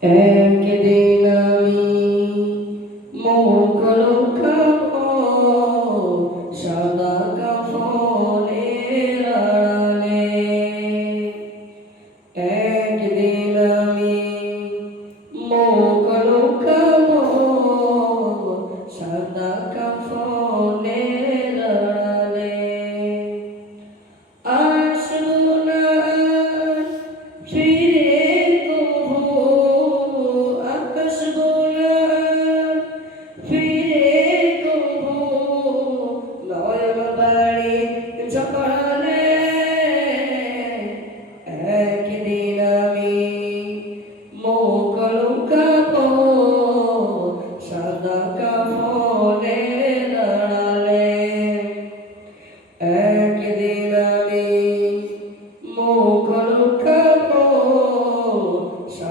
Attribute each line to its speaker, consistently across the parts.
Speaker 1: Ek dena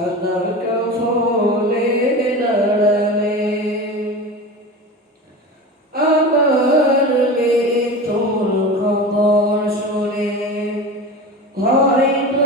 Speaker 1: আপনার কাফলে দাঁড়ালে আমার মেয়ে তোর খবর শুনে হয়তো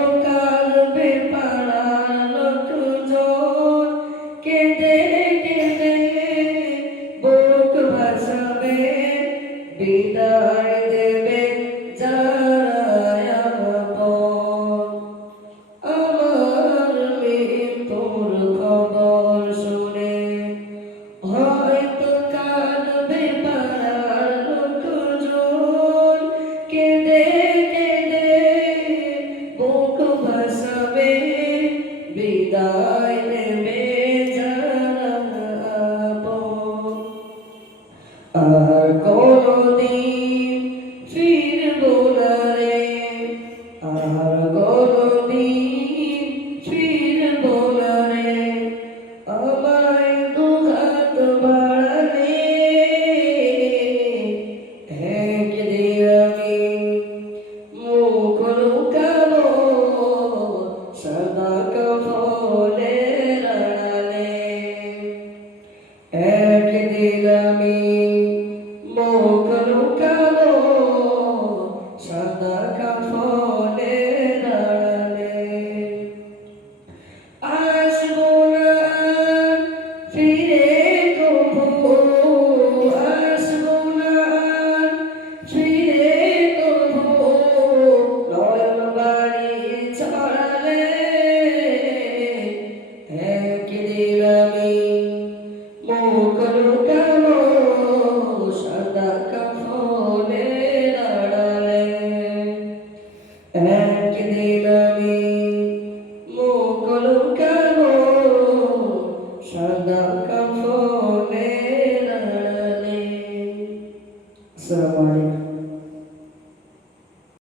Speaker 1: So uh,